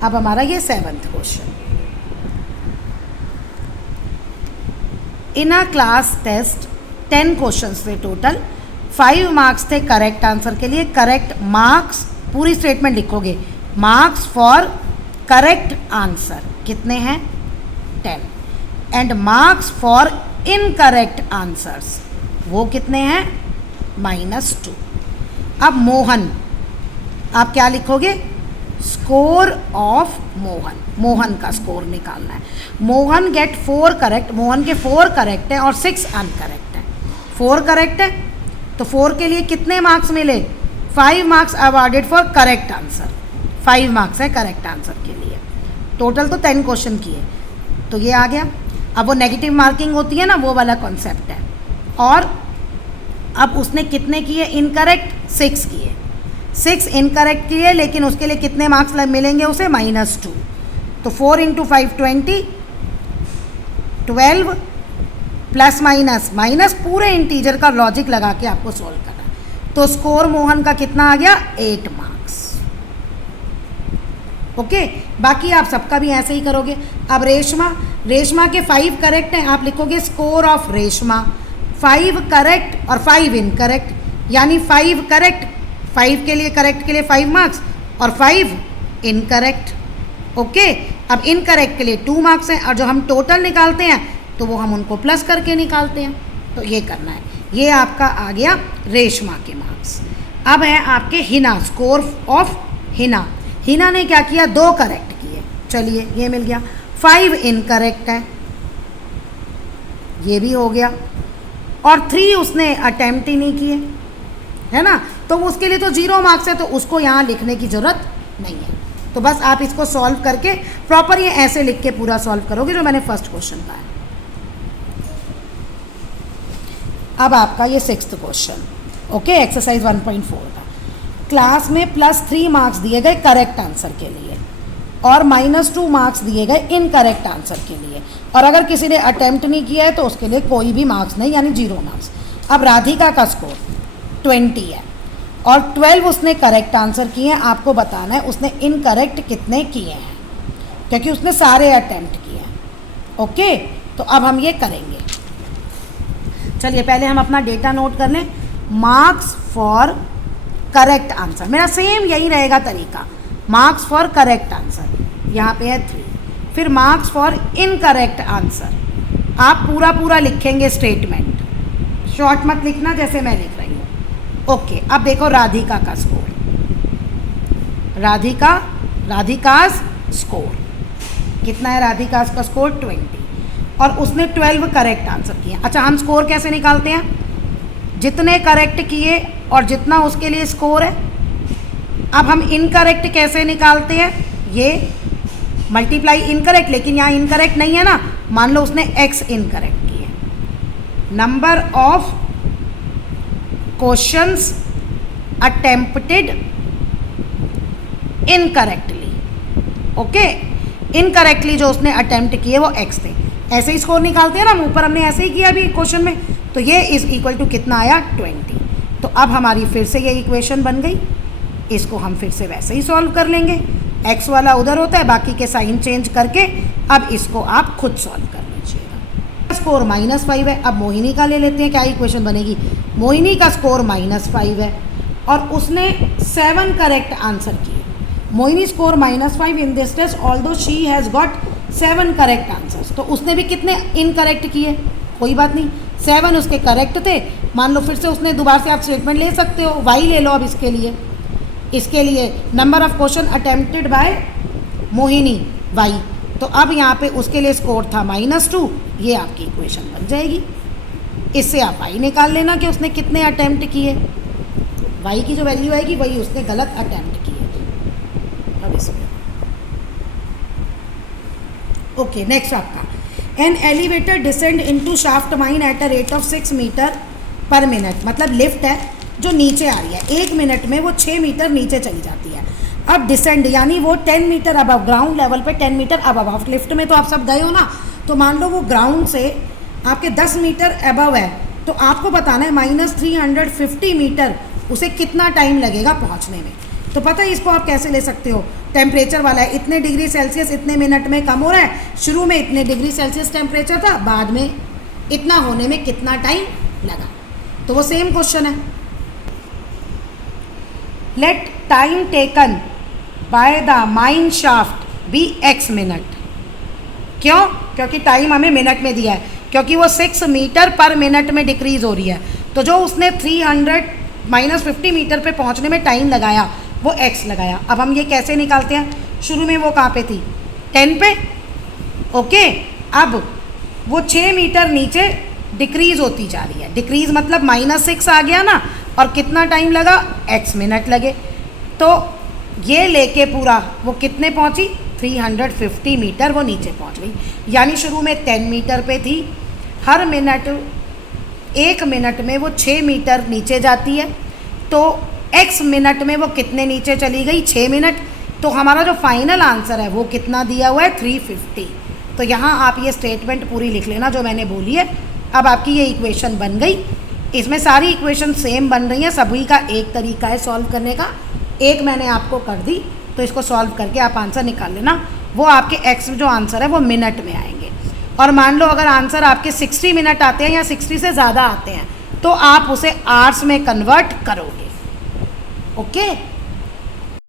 अब हमारा ये 7th question. In a class test 10 questions थे टोटल, 5 मार्क्स थे करेक्ट आंसर के लिए। करेक्ट मार्क्स, पूरी स्टेटमेंट लिखोगे, मार्क्स फॉर करेक्ट आंसर कितने हैं 10, and marks for incorrect answers वो कितने हैं -2। अब मोहन, आप क्या लिखोगे, स्कोर ऑफ मोहन, मोहन का स्कोर निकालना है। मोहन गेट 4 करेक्ट, मोहन के 4 करेक्ट है और 6 अनकरेक्ट है। 4 करेक्ट है तो 4 के लिए कितने मार्क्स मिले, 5 marks awarded for correct answer, 5 marks है करेक्ट आंसर के लिए। टोटल तो 10 क्वेश्चन किए, तो ये आ गया। अब वो नेगेटिव मार्किंग होती है ना, वो वाला कॉन्सेप्ट है। और अब उसने कितने किए इनकरेक्ट, 6 किए, 6 इनकरेक्ट किए, लेकिन उसके लिए कितने मार्क्स मिलेंगे उसे, -2। तो 4 × 5 20, 12 प्लस माइनस पूरे इंटीजर का लॉजिक लगा के आपको सॉल्व करना है। तो स्कोर मोहन का कितना आ गया, 8 मार्क्स। ओके, बाकी आप सबका भी ऐसे ही करोगे। अब रेशमा के 5 करेक्ट हैं, आप लिखोगे स्कोर ऑफ रेशमा, 5 करेक्ट और 5 इनकरेक्ट, यानी 5 करेक्ट, 5 के लिए करेक्ट के लिए 5 मार्क्स और 5 इनकरेक्ट। ओके, अब इनकरेक्ट के लिए 2 मार्क्स हैं, और जो हम टोटल निकालते हैं तो वो हम उनको प्लस करके निकालते हैं। तो ये करना है। ये आपका आ गया रेशमा के मार्क्स। अब है आपके हिना, स्कोर ऑफ हिना। हिना ने क्या किया, 2 करेक्ट किए, चलिए ये मिल गया। 5 इनकरेक्ट है, ये भी हो गया, और 3 उसने अटेम्प्ट ही नहीं किए, है ना, तो उसके लिए तो 0 मार्क्स है, तो उसको यहाँ लिखने की ज़रूरत नहीं है। तो बस आप इसको सॉल्व करके प्रॉपर ये ऐसे लिख के पूरा सॉल्व करोगे जो मैंने फर्स्ट क्वेश्चन का है। अब आपका ये 6th क्वेश्चन, ओके, एक्सरसाइज 1.4 का। क्लास में +3 मार्क्स दिए गए करेक्ट आंसर के लिए और -2 मार्क्स दिए गए इनकरेक्ट आंसर के लिए, और अगर किसी ने अटेम्प्ट नहीं किया है तो उसके लिए कोई भी मार्क्स नहीं, यानी 0 मार्क्स। अब राधिका का स्कोर 20 है और 12 उसने करेक्ट आंसर किए हैं। आपको बताना है उसने इनकरेक्ट कितने किए हैं, क्योंकि उसने सारे अटेम्प्ट किए हैं। ओके, तो अब हम ये करेंगे। चलिए पहले हम अपना डेटा नोट कर लें। मार्क्स फॉर करेक्ट आंसर, मेरा सेम यही रहेगा तरीका। मार्क्स फॉर करेक्ट आंसर यहाँ पे है 3, फिर मार्क्स फॉर इनकरेक्ट आंसर, आप पूरा लिखेंगे स्टेटमेंट, शॉर्ट मत लिखना जैसे मैं लिख रही हूँ। ओके, अब देखो राधिका का स्कोर, राधिकाज स्कोर कितना है, राधिकाज का स्कोर 20, और उसने 12 करेक्ट आंसर किए। अच्छा, हम स्कोर कैसे निकालते हैं, जितने करेक्ट किए और जितना उसके लिए स्कोर है। अब हम इनकरेक्ट कैसे निकालते हैं, ये मल्टीप्लाई इनकरेक्ट, लेकिन यहाँ इनकरेक्ट नहीं है ना, मान लो उसने x इनकरेक्ट किए, number of questions attempted incorrectly. Okay, incorrectly जो उसने अटेम्प्ट किए वो x थे। ऐसे ही स्कोर निकालते हैं ना, ऊपर हमने ऐसे ही किया अभी क्वेश्चन में, तो ये इज इक्वल टू कितना आया 20। तो अब हमारी फिर से ये इक्वेशन बन गई, इसको हम फिर से वैसे ही सॉल्व कर लेंगे। x वाला उधर होता है, बाकी के साइन चेंज करके अब इसको आप खुद सॉल्व कर लीजिएगा। स्कोर -5 है। अब मोहिनी का ले लेते हैं, क्या इक्वेशन बनेगी। मोहिनी का स्कोर -5 है और उसने 7 करेक्ट आंसर किए। Mohini score -5 in this test although she has got 7 correct answers. तो उसने भी कितने इनकरेक्ट किए, कोई बात नहीं, 7 उसके करेक्ट थे। मान लो फिर से उसने दोबारा से आप स्टेटमेंट ले सकते हो, y ले लो। अब इसके लिए number of question attempted by Mohini y, तो अब यहाँ पे उसके लिए स्कोर था -2, ये आपकी इक्वेशन बन जाएगी। इससे आप y निकाल लेना कि उसने कितने अटेम्प्ट किए, y की जो वैल्यू आएगी वही उसने गलत अटेम्प्ट किए। अब इसमें ओके, नेक्स्ट आपका an elevator descend into shaft mine at a rate of 6 metre per minute, मतलब लिफ्ट है जो नीचे आ रही है, 1 मिनट में वो 6 मीटर नीचे चली जाती है। अब डिसेंड यानी वो 10 मीटर अबव, ग्राउंड लेवल पे 10 मीटर अबव। लिफ्ट में तो आप सब गए हो ना, तो मान लो वो ग्राउंड से आपके 10 मीटर अबव है, तो आपको बताना है -350 मीटर उसे कितना टाइम लगेगा पहुंचने में। तो पता है इसको आप कैसे ले सकते हो, टेम्परेचर वाला है, इतने डिग्री सेल्सियस इतने मिनट में कम हो रहा है, शुरू में इतने डिग्री सेल्सियस टेम्परेचर था, बाद में इतना होने में कितना टाइम लगा। तो वो सेम क्वेश्चन है। Let time taken by the mine shaft be x minute. क्यों? क्योंकि टाइम हमें मिनट में दिया है, क्योंकि वो 6 मीटर पर मिनट में डिक्रीज हो रही है, तो जो उसने 300 - 50 मीटर पे पहुंचने में टाइम लगाया वो x लगाया। अब हम ये कैसे निकालते हैं? शुरू में वो कहाँ पे थी? 10 पे। ओके, अब वो 6 मीटर नीचे डिक्रीज होती जा रही है, डिक्रीज मतलब -6 आ गया ना, और कितना टाइम लगा? x मिनट लगे। तो ये लेके पूरा वो कितने पहुंची? 350 मीटर वो नीचे पहुंच गई। यानी शुरू में 10 मीटर पे थी, हर मिनट 1 मिनट में वो 6 मीटर नीचे जाती है, तो x मिनट में वो कितने नीचे चली गई? 6 मिनट। तो हमारा जो फाइनल आंसर है वो कितना दिया हुआ है? 350। तो यहाँ आप ये स्टेटमेंट पूरी लिख लेना जो मैंने बोली है। अब आपकी ये इक्वेशन बन गई। इसमें सारी इक्वेशन सेम बन रही हैं, सभी का एक तरीका है सॉल्व करने का। एक मैंने आपको कर दी, तो इसको सॉल्व करके आप आंसर निकाल लेना। वो आपके x जो आंसर है वो मिनट में आएंगे। और मान लो अगर आंसर आपके 60 मिनट आते हैं या 60 से ज़्यादा आते हैं, तो आप उसे आवर्स में कन्वर्ट करोगे। ओके।